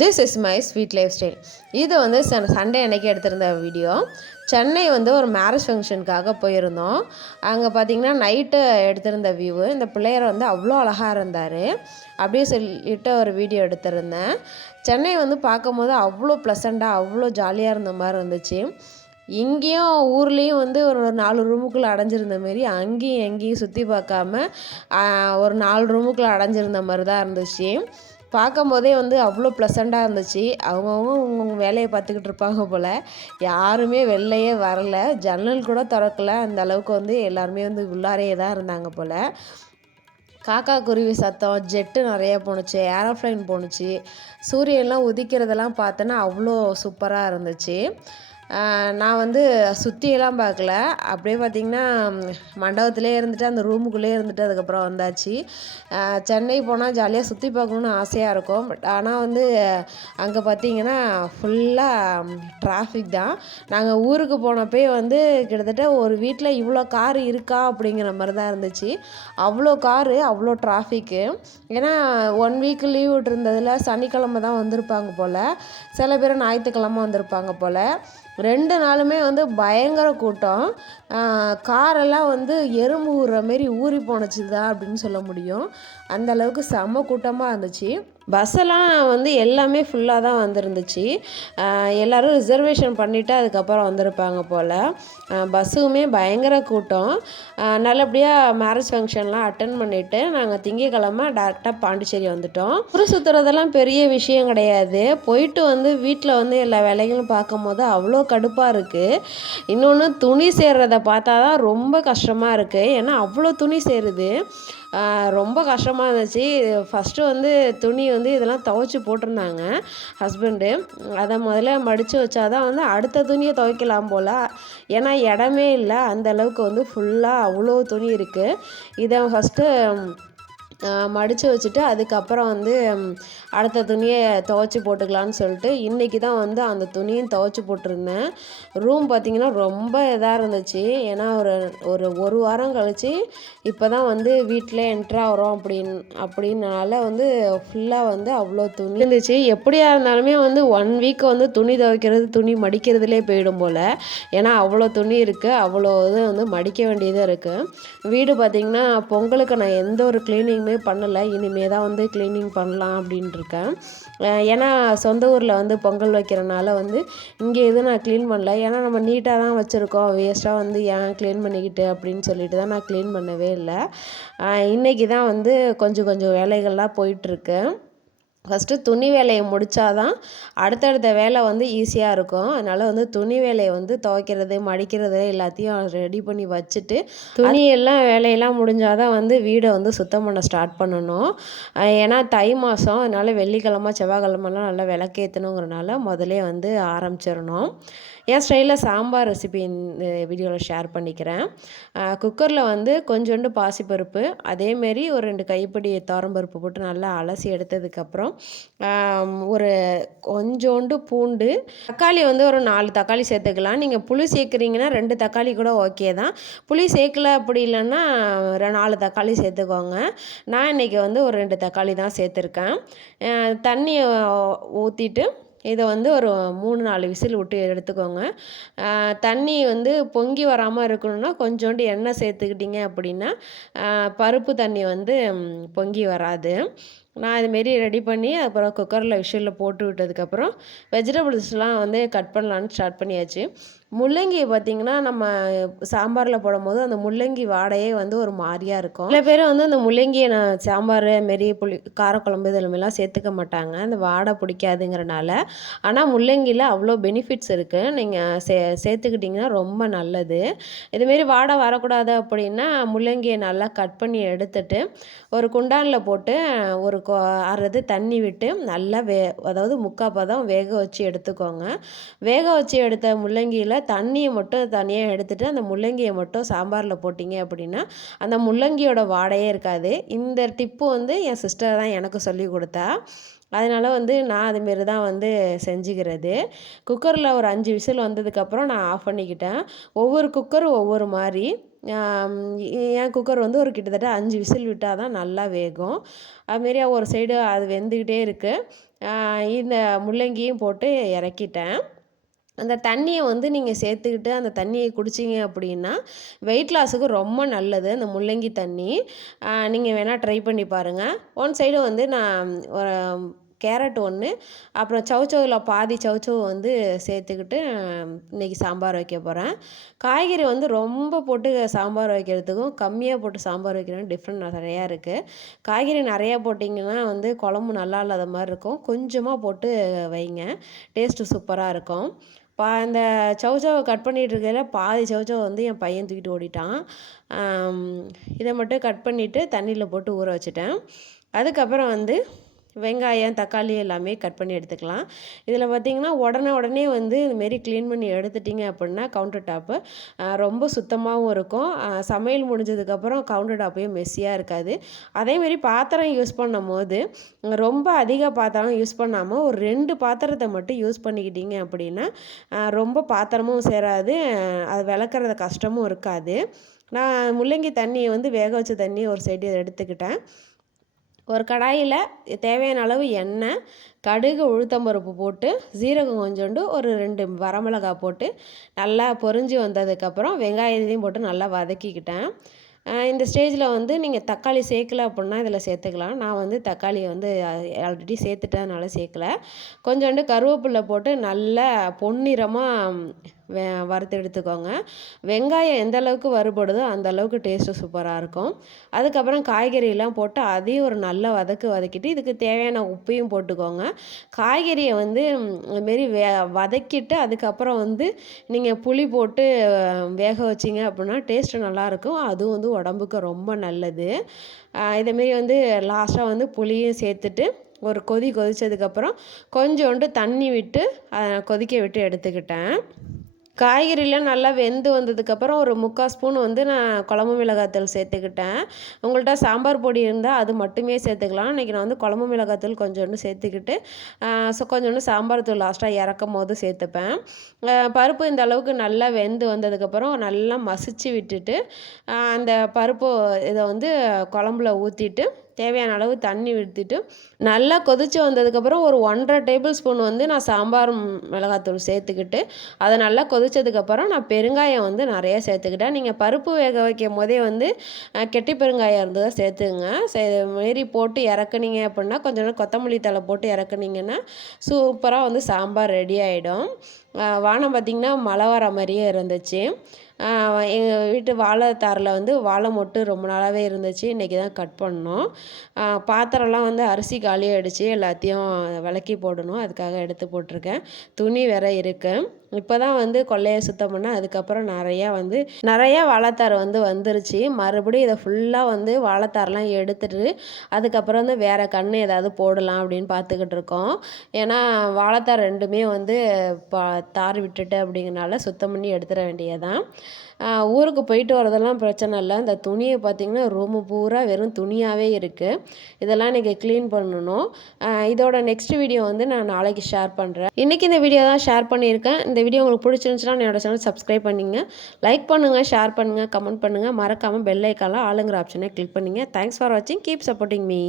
This is my sweet lifestyle இது வந்து Sunday அன்னைக்கு எடுத்திருந்த வீடியோ சென்னை வந்து ஒரு மேரேஜ் ஃபங்க்ஷனுக்காக போயிருந்தோம். அங்கே பார்த்தீங்கன்னா நைட்டு எடுத்திருந்த வியூவு இந்த பிள்ளையர் வந்து அவ்வளோ அழகாக இருந்தார். அப்படியே சொல்லிட்டு ஒரு வீடியோ எடுத்திருந்தேன். சென்னை வந்து பார்க்கும்போது அவ்வளோ ப்ளசண்ட்டாக அவ்வளோ ஜாலியாக இருந்த மாதிரி இருந்துச்சு. இங்கேயும் ஊர்லேயும் வந்து ஒரு நாலு ரூமுக்குள்ளே அடைஞ்சிருந்த மாரி அங்கேயும் எங்கேயும் சுற்றி பார்க்காம ஒரு நாலு ரூமுக்குள்ளே அடைஞ்சிருந்த மாதிரி தான் இருந்துச்சு. பார்க்கும் போதே வந்து அவ்வளோ ப்ளசண்ட்டாக இருந்துச்சு. அவங்கவுங்க அவங்கவுங்க வேலையை பார்த்துக்கிட்டு இருப்பாங்க போல். யாருமே வெளிலையே வரல. ஜன்னல் கூட திறக்கல. அந்த அளவுக்கு வந்து எல்லாருமே வந்து உள்ளாரையே தான் இருந்தாங்க போல். காக்கா குருவி சத்தம் ஜெட்டு நிறையா போணுச்சு ஏரோப்ளைன் போணுச்சு. சூரியன்லாம் உதிக்கிறதெல்லாம் பார்த்தோன்னா அவ்வளோ சூப்பராக இருந்துச்சு. நான் வந்து சுற்றியெல்லாம் பார்க்கல. அப்படியே பார்த்திங்கன்னா மண்டபத்திலே இருந்துட்டு அந்த ரூமுக்குள்ளே இருந்துட்டு அதுக்கப்புறம் வந்தாச்சு. சென்னை போனால் ஜாலியாக சுற்றி பார்க்கணுன்னு ஆசையாக இருக்கும். பட் ஆனால் வந்து அங்கே பார்த்திங்கன்னா ஃபுல்லாக டிராஃபிக் தான். நாங்கள் ஊருக்கு போனப்பே வந்து கிட்டத்தட்ட ஒரு வீட்டில் இவ்வளோ கார் இருக்கா அப்படிங்கிற மாதிரி தான் இருந்துச்சு. அவ்வளோ காரு அவ்வளோ டிராஃபிக்கு ஏன்னா ஒன் வீக் லீவ் விட்டுருந்ததில் சனிக்கிழமை தான் வந்திருப்பாங்க போல். சில பேர் ஞாயிற்றுக்கிழமை வந்திருப்பாங்க போல். ரெண்டு நாளுமே வந்து பயங்கர கூட்டம். காரெல்லாம் வந்து எறும்பு ஊறுற மாரி ஊறி போணுச்சு தான் அப்படின்னு சொல்ல முடியும். அந்தளவுக்கு செம்ம கூட்டமாக இருந்துச்சு. பஸ்ஸெல்லாம் வந்து எல்லாமே ஃபுல்லாக தான் வந்துருந்துச்சு. எல்லோரும் ரிசர்வேஷன் பண்ணிவிட்டு அதுக்கப்புறம் வந்திருப்பாங்க போல். பஸ்ஸுமே பயங்கர கூட்டம். நல்லபடியாக மேரேஜ் ஃபங்க்ஷன்லாம் அட்டன் பண்ணிவிட்டு நாங்கள் திங்கக்கிழமை டேரெக்டாக பாண்டிச்சேரி வந்துட்டோம். ஊர் சுற்றுறதெல்லாம் பெரிய விஷயம் கிடையாது. போயிட்டு வந்து வீட்டில் வந்து எல்லா வேலைகளும் பார்க்கும் போது அவ்வளோ கடுப்பாக இருக்குது இன்னொன்று துணி சேர்றதை பார்த்தா தான் ரொம்ப கஷ்டமாக இருக்குது ஏன்னா அவ்வளோ துணி சேருது. ரொம்ப கஷ்டமாக இருந்துச்சு. ஃபஸ்ட்டு வந்து துணி வந்து இதெல்லாம் துவைச்சி போட்டிருந்தாங்க ஹஸ்பண்டு அதை முதல்ல மடித்து வச்சா தான் வந்து அடுத்த துணியை துவைக்கலாம் போல். ஏன்னா இடமே இல்லை. அந்த அளவுக்கு வந்து ஃபுல்லாக அவ்வளோ துணி இருக்குது இதை ஃபஸ்ட்டு மடித்து வச்சுட்டு அதுக்கப்புறம் வந்து அடுத்த துணியை துவச்சி போட்டுக்கலான்னு சொல்லிட்டு இன்றைக்கி தான் வந்து அந்த துணியும் துவச்சி போட்டிருந்தேன். ரூம் பார்த்திங்கன்னா ரொம்ப இதாக இருந்துச்சு. ஏன்னா ஒரு ஒரு ஒரு வாரம் கழித்து இப்போ தான் வந்து வீட்டில் என்ட்ராகிறோம் அப்படின் அப்படின்னால வந்து ஃபுல்லாக வந்து அவ்வளோ துணி இருந்துச்சு. எப்படியா இருந்தாலுமே வந்து ஒன் வீக் வந்து துணி துவைக்கிறது துணி மடிக்கிறதுலே போயிடும் போல். ஏன்னா அவ்வளோ துணி இருக்குது அவ்வளோ இது வந்து மடிக்க வேண்டியதாக இருக்குது வீடு பார்த்திங்கன்னா பொங்கலுக்கு நான் எந்த ஒரு க்ளீனிங்குமே எதுவுமே பண்ணலை. இனிமே தான் வந்து க்ளீனிங் பண்ணலாம் அப்படின்ட்டுருக்கேன் ஏன்னா சொந்த ஊரில் வந்து பொங்கல் வைக்கிறனால வந்து இங்கே எதுவும் நான் க்ளீன் பண்ணல. ஏன்னா நம்ம நீட்டாக தான் வச்சுருக்கோம். வேஸ்ட்டாக வந்து ஏன் க்ளீன் பண்ணிக்கிட்டு அப்படின்னு சொல்லிட்டு தான் நான் க்ளீன் பண்ணவே இல்லை. இன்றைக்கி தான் வந்து கொஞ்சம் கொஞ்சம் வேலைகள்லாம் போயிட்டுருக்கு. ஃபஸ்ட்டு துணி வேலையை முடித்தா தான் அடுத்தடுத்த வேலை வந்து ஈஸியாக இருக்கும். அதனால் வந்து துணி வேலையை வந்து துவைக்கிறது மடிக்கிறது எல்லாத்தையும் ரெடி பண்ணி வச்சுட்டு துணியெல்லாம் வேலையெல்லாம் முடிஞ்சால் தான் வந்து வீடை வந்து சுத்தம் பண்ண ஸ்டார்ட் பண்ணணும். ஏன்னா தை மாதம் அதனால் வெள்ளிக்கிழமை செவ்வாய்க்கிழமெல்லாம் நல்லா விளக்கேற்றணுங்கிறனால முதலே வந்து ஆரம்பிச்சிடணும். என் ஸ்டைலில் சாம்பார் ரெசிபி இந்த வீடியோவில் ஷேர் பண்ணிக்கிறேன். குக்கரில் வந்து கொஞ்சோண்டு பாசிப்பருப்பு அதேமாரி ஒரு ரெண்டு கைப்பிடி பருப்பு போட்டு நல்லா அலசி எடுத்ததுக்கப்புறம் ஒரு கொஞ்சோண்டு பூண்டு தக்காளி வந்து ஒரு நாலு தக்காளி சேர்த்துக்கலாம். நீங்கள் புளி சேர்க்குறீங்கன்னா ரெண்டு தக்காளி கூட ஓகே தான். புளி சேர்க்கல அப்படி இல்லைன்னா நாலு தக்காளி சேர்த்துக்கோங்க. நான் இன்றைக்கி வந்து ஒரு ரெண்டு தக்காளி தான் சேர்த்துருக்கேன். தண்ணியை ஊற்றிட்டு இதை வந்து ஒரு மூணு நாலு விசில் விட்டு எடுத்துக்கோங்க. தண்ணி வந்து பொங்கி வராமல் இருக்கணும்னா கொஞ்சோண்டு எண்ணெய் சேர்த்துக்கிட்டிங்க அப்படின்னா பருப்பு தண்ணி வந்து பொங்கி வராது. நான் இதுமாரி ரெடி பண்ணி அப்புறம் குக்கரில் விஷிலில் போட்டு விட்டதுக்கப்புறம் வெஜிடபிள்ஸ்லாம் வந்து கட் பண்ணலான்னு ஸ்டார்ட் பண்ணியாச்சு. முள்ளங்கியை பார்த்திங்கன்னா நம்ம சாம்பாரில் போடும்போது அந்த முள்ளங்கி வாடையே வந்து ஒரு மாதிரியாக இருக்கும். சில பேர் வந்து அந்த முள்ளங்கியை நான் சாம்பார் மாரி புளி காரக்குழம்பு இதுலமெல்லாம் சேர்த்துக்க மாட்டாங்க. அந்த வாடை பிடிக்காதுங்கிறனால. ஆனால் முள்ளங்கியில் அவ்வளோ பெனிஃபிட்ஸ் இருக்குது நீங்கள் சே சேர்த்துக்கிட்டிங்கன்னா ரொம்ப நல்லது. இதுமாரி வாடை வரக்கூடாது அப்படின்னா முள்ளங்கியை நல்லா கட் பண்ணி எடுத்துட்டு ஒரு குண்டானில் போட்டு ஒரு ஆறுறது தண்ணி விட்டு நல்லா வே அதாவது முக்கால் பதம் வேக வச்சு எடுத்துக்கோங்க. வேக வச்சு எடுத்த முள்ளங்கியில் தண்ணியை மட்டும் தனியாக எடுத்துகிட்டு அந்த முள்ளங்கியை மட்டும் சாம்பாரில் போட்டிங்க அப்படின்னா அந்த முள்ளங்கியோட வாடையே இருக்காது. இந்த டிப்பு வந்து என் சிஸ்டர் தான் எனக்கு சொல்லி கொடுத்தா. அதனால் வந்து நான் அதுமாரி தான் வந்து செஞ்சுக்கிறது. குக்கரில் ஒரு அஞ்சு விசில் வந்ததுக்கப்புறம் நான் ஆஃப் பண்ணிக்கிட்டேன். ஒவ்வொரு குக்கரும் ஒவ்வொரு மாதிரி என் குக்கர் வந்து ஒரு கிட்டத்தட்ட அஞ்சு விசில் விட்டால் தான் நல்லா வேகும். அதுமாரி ஒரு சைடு அது வெந்துக்கிட்டே இருக்குது இந்த முள்ளங்கியும் போட்டு இறக்கிட்டேன். அந்த தண்ணியை வந்து நீங்கள் சேர்த்துக்கிட்டு அந்த தண்ணியை குடிச்சிங்க அப்படின்னா வெயிட் லாஸுக்கு ரொம்ப நல்லது அந்த முள்ளங்கி தண்ணி. நீங்கள் வேணால் ட்ரை பண்ணி பாருங்கள் ஒன் சைடு வந்து நான் ஒரு கேரட் ஒன்று அப்புறம் சவுச்சவில் பாதி சவுச்சவு வந்து சேர்த்துக்கிட்டு இன்றைக்கி சாம்பார் வைக்க போகிறேன் காய்கறி வந்து ரொம்ப போட்டு சாம்பார் வைக்கிறதுக்கும் கம்மியாக போட்டு சாம்பார் வைக்கிறதுக்கும் டிஃப்ரெண்ட் நிறையா இருக்குது காய்கறி நிறையா போட்டிங்கன்னா வந்து குழம்பு நல்லா இல்லாத மாதிரி இருக்கும். கொஞ்சமாக போட்டு வைங்க. டேஸ்ட்டு சூப்பராக இருக்கும். பா இந்த சவுச்சவை கட் பண்ணிகிட்டு இருக்கையில் பாதி சவுச்சவை வந்து என் பையன் தூக்கிட்டு ஓடிட்டான். இதை மட்டும் கட் பண்ணிவிட்டு தண்ணியில் போட்டு ஊற வச்சுட்டேன். அதுக்கப்புறம் வந்து வெங்காயம் தக்காளி எல்லாமே கட் பண்ணி எடுத்துக்கலாம். இதில் பார்த்திங்கன்னா உடனே உடனே வந்து இதுமாரி க்ளீன் பண்ணி எடுத்துட்டிங்க அப்படின்னா கவுண்டர் டாப்பு ரொம்ப சுத்தமாகவும் இருக்கும். சமையல் முடிஞ்சதுக்கப்புறம் கவுண்டர் டாப்பையும் மெஸ்ஸியாக இருக்காது. அதேமாரி பாத்திரம் யூஸ் பண்ணும் போது ரொம்ப அதிக பாத்திரம் யூஸ் பண்ணாமல் ஒரு ரெண்டு பாத்திரத்தை மட்டும் யூஸ் பண்ணிக்கிட்டீங்க அப்படின்னா ரொம்ப பாத்திரமும் சேராது. அது விளக்குறது கஷ்டமும் இருக்காது. நான் முள்ளங்கி தண்ணியை வந்து வேக வச்ச தண்ணி ஒரு சைடு எடுத்துக்கிட்டேன். ஒரு கடாயில் தேவையான அளவு எண்ணெய் கடுகு உளுத்தம்பருப்பு போட்டு சீரகம் கொஞ்சோண்டு ஒரு ரெண்டு வரமிளகா போட்டு நல்லா பொறிஞ்சு வந்ததுக்கப்புறம் வெங்காயத்தையும் போட்டு நல்லா வதக்கிக்கிட்டேன். இந்த ஸ்டேஜில் வந்து நீங்கள் தக்காளி சேர்க்கல அப்படின்னா இதில் சேர்த்துக்கலாம். நான் வந்து தக்காளியை வந்து ஆல்ரெடி சேர்த்துட்டேன் அதனால் சேர்க்கல. கொஞ்சோண்டு கருவேப்பில்லை போட்டு நல்லா பொன்னிறமாக வே வறுத்து எடுத்துக்கோங்க வெங்காயம் எந்த அளவுக்கு வறுபடுதோ அந்த அளவுக்கு டேஸ்ட்டு சூப்பராக இருக்கும். அதுக்கப்புறம் காய்கறியெல்லாம் போட்டு அதையும் ஒரு நல்ல வதக்கு வதக்கிட்டு இதுக்கு தேவையான உப்பையும் போட்டுக்கோங்க. காய்கறியை வந்து இதுமாரி வே வதக்கிட்டு அதுக்கப்புறம் வந்து நீங்கள் புளி போட்டு வேக வச்சிங்க அப்படின்னா டேஸ்ட்டு நல்லாயிருக்கும் அதுவும் வந்து உடம்புக்கு ரொம்ப நல்லது. இதேமாரி வந்து லாஸ்ட்டாக வந்து புளியும் சேர்த்துட்டு ஒரு கொதி கொதித்ததுக்கப்புறம் கொஞ்சோண்டு தண்ணி விட்டு கொதிக்க விட்டு எடுத்துக்கிட்டேன். காய்கறிலாம் நல்லா வெந்து வந்ததுக்கப்புறம் ஒரு முக்கால் ஸ்பூன் வந்து நான் குழம்பு மிளகாத்தூள் சேர்த்துக்கிட்டேன். உங்கள்கிட்ட சாம்பார் பொடி இருந்தால் அது மட்டுமே சேர்த்துக்கலாம். இன்றைக்கி நான் வந்து குழம்பு மிளகாத்தூள் கொஞ்சோண்டு சேர்த்துக்கிட்டு ஸோ கொஞ்சோண்டு சாம்பார் தூள் லாஸ்ட்டாக இறக்கும் போது சேர்த்துப்பேன். பருப்பு இந்த அளவுக்கு நல்லா வெந்து வந்ததுக்கப்புறம் நல்லா மசிச்சு விட்டுட்டு அந்த பருப்பு இதை வந்து குழம்புல ஊற்றிட்டு தேவையான அளவு தண்ணி விடுத்துட்டு நல்லா கொதித்து வந்ததுக்கப்புறம் ஒரு ஒன்றரை டேபிள் ஸ்பூன் வந்து நான் சாம்பார் மிளகாத்தூள் சேர்த்துக்கிட்டு அதை நல்லா கொதித்ததுக்கப்புறம் நான் பெருங்காயம் வந்து நிறைய சேர்த்துக்கிட்டேன். நீங்கள் பருப்பு வேக வைக்கும் போதே வந்து கெட்டி பெருங்காயம் இருந்ததை சேர்த்துங்க. மாரி போட்டு இறக்குனீங்க அப்படின்னா கொஞ்சம் கொத்தமல்லி தலை போட்டு இறக்குனீங்கன்னா சூப்பராக வந்து சாம்பார் ரெடி ஆகிடும் வானம் பார்த்திங்கன்னா மழை வர மாதிரியே இருந்துச்சு. எங்கள் வீட்டு வாழை தாரில் வந்து வாழை மொட்டு ரொம்ப நாளாகவே இருந்துச்சு. இன்றைக்கி தான் கட் பண்ணோம். பாத்திரம்லாம் வந்து அரிசி காலியாகிடுச்சு எல்லாத்தையும் விளக்கி போடணும். அதுக்காக எடுத்து போட்டிருக்கேன். துணி வேறு இருக்குது இப்போ தான் வந்து கொள்ளையை சுத்தம் பண்ணால் அதுக்கப்புறம் நிறையா வந்து நிறையா வாழைத்தார் வந்து வந்துருச்சு. மறுபடியும் இதை ஃபுல்லாக வந்து வாழைத்தாரெலாம் எடுத்துட்டு அதுக்கப்புறம் வந்து வேறு கன்று ஏதாவது போடலாம் அப்படின்னு பார்த்துக்கிட்டு இருக்கோம். ஏன்னா வாழைத்தார் ரெண்டுமே வந்து பா தார் விட்டுட்டு அப்படிங்கிறனால சுத்தம் பண்ணி எடுத்துட வேண்டியதான் ஊருக்கு போயிட்டு வரதெல்லாம் பிரச்சனை இல்லை. இந்த துணியை பார்த்திங்கன்னா ரூமு பூரா வெறும் துணியாகவே இருக்குது இதெல்லாம் இன்றைக்கி க்ளீன் பண்ணணும். இதோட நெக்ஸ்ட் வீடியோ வந்து நான் நாளைக்கு ஷேர் பண்ணுறேன் இன்றைக்கி இந்த வீடியோ தான் ஷேர் பண்ணியிருக்கேன். இந்த வீடியோ உங்களுக்கு பிடிச்சிருந்துச்சுன்னா என்னோட சேனல் சப்ஸ்கிரைப் பண்ணிங்க. லைக் பண்ணுங்கள் ஷேர் பண்ணுங்கள் கமெண்ட் பண்ணுங்கள் மறக்காமல் பெல் ஐக்கானில் ஆளுங்கிற ஆப்ஷனை கிளிக் பண்ணிங்க. தேங்க்ஸ் ஃபார் வாட்சிங் கீப் சப்போர்ட்டிங் மீ